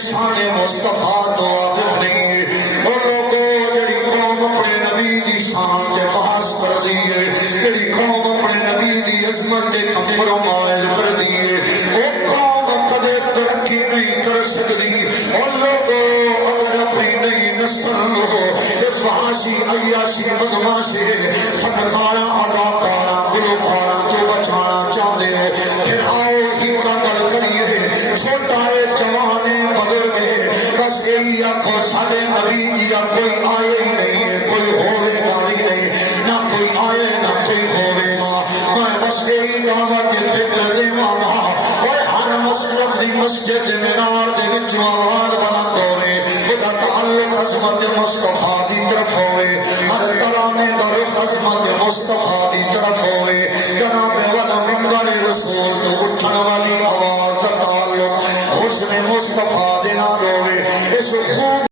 شان مصطفیٰ تو واقف نہیں ہے اور لوگوں جڑی قوم اپنے نبی دی شان کے پاس کر دیئے جڑی قوم اپنے نبی دی عظمت کے کمر و مائل کر دیئے وہ قوم کدے ترقی نہیں کر سکتی اور لوگوں اگر اپنی نئی نسل ہو فحاشی عیاشی بدماشی فنکارا اداکارا گلوکارا تو بچانا چاہتے ہو پھر آؤ ہی کا گل کریے چھوٹا ہے جوانے بزرگے بس یہی آخو سارے نبی دیا کوئی آئے ہی نہیں ہے کوئی ہوئے گا ہی نہیں نہ کوئی آئے نہ کوئی ہوئے گا میں بس یہی دعوت کی فکر دے مانا اور ہر مسجد دی مسجد مینار دے وچ آواز بلند ہوئے خدا تعلق عظمت مصطفیٰ دی طرف ہوئے ہر طرح میں در عظمت مصطفیٰ دی طرف ہوئے